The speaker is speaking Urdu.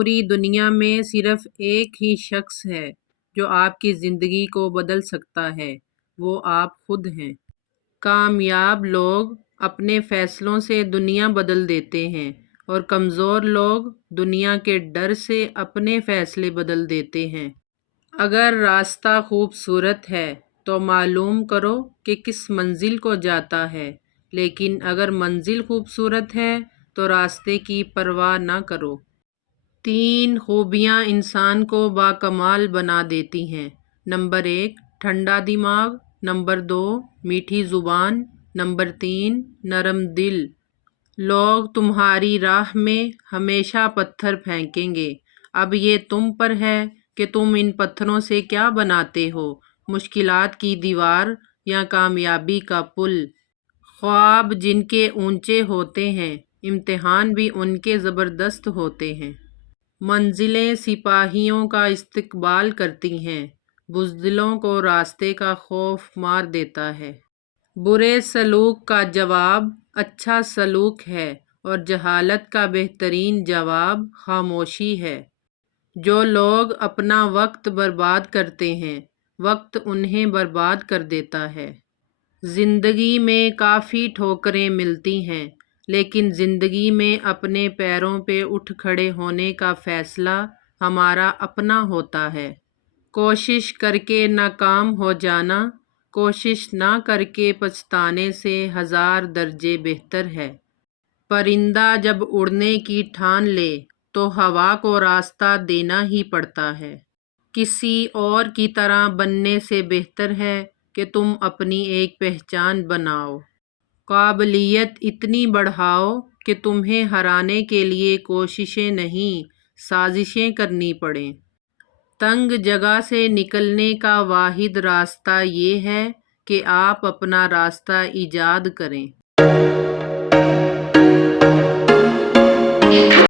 پوری دنیا میں صرف ایک ہی شخص ہے جو آپ کی زندگی کو بدل سکتا ہے، وہ آپ خود ہیں۔ کامیاب لوگ اپنے فیصلوں سے دنیا بدل دیتے ہیں اور کمزور لوگ دنیا کے ڈر سے اپنے فیصلے بدل دیتے ہیں۔ اگر راستہ خوبصورت ہے تو معلوم کرو کہ کس منزل کو جاتا ہے، لیکن اگر منزل خوبصورت ہے تو راستے کی پرواہ نہ کرو۔ 3 خوبیاں انسان کو باکمال بنا دیتی ہیں۔ نمبر 1 ٹھنڈا دماغ، نمبر 2 میٹھی زبان، نمبر 3 نرم دل۔ لوگ تمہاری راہ میں ہمیشہ پتھر پھینکیں گے، اب یہ تم پر ہے کہ تم ان پتھروں سے کیا بناتے ہو، مشکلات کی دیوار یا کامیابی کا پل۔ خواب جن کے اونچے ہوتے ہیں، امتحان بھی ان کے زبردست ہوتے ہیں۔ منزلیں سپاہیوں کا استقبال کرتی ہیں، بزدلوں کو راستے کا خوف مار دیتا ہے۔ برے سلوک کا جواب اچھا سلوک ہے اور جہالت کا بہترین جواب خاموشی ہے۔ جو لوگ اپنا وقت برباد کرتے ہیں، وقت انہیں برباد کر دیتا ہے۔ زندگی میں کافی ٹھوکریں ملتی ہیں، لیکن زندگی میں اپنے پیروں پہ اٹھ کھڑے ہونے کا فیصلہ ہمارا اپنا ہوتا ہے۔ کوشش کر کے ناکام ہو جانا کوشش نہ کر کے پچھتانے سے 1000 درجے بہتر ہے۔ پرندہ جب اڑنے کی ٹھان لے تو ہوا کو راستہ دینا ہی پڑتا ہے۔ کسی اور کی طرح بننے سے بہتر ہے کہ تم اپنی ایک پہچان بناؤ۔ قابلیت اتنی بڑھاؤ کہ تمہیں ہرانے کے لیے کوششیں نہیں، سازشیں کرنی پڑیں۔ تنگ جگہ سے نکلنے کا واحد راستہ یہ ہے کہ آپ اپنا راستہ ایجاد کریں۔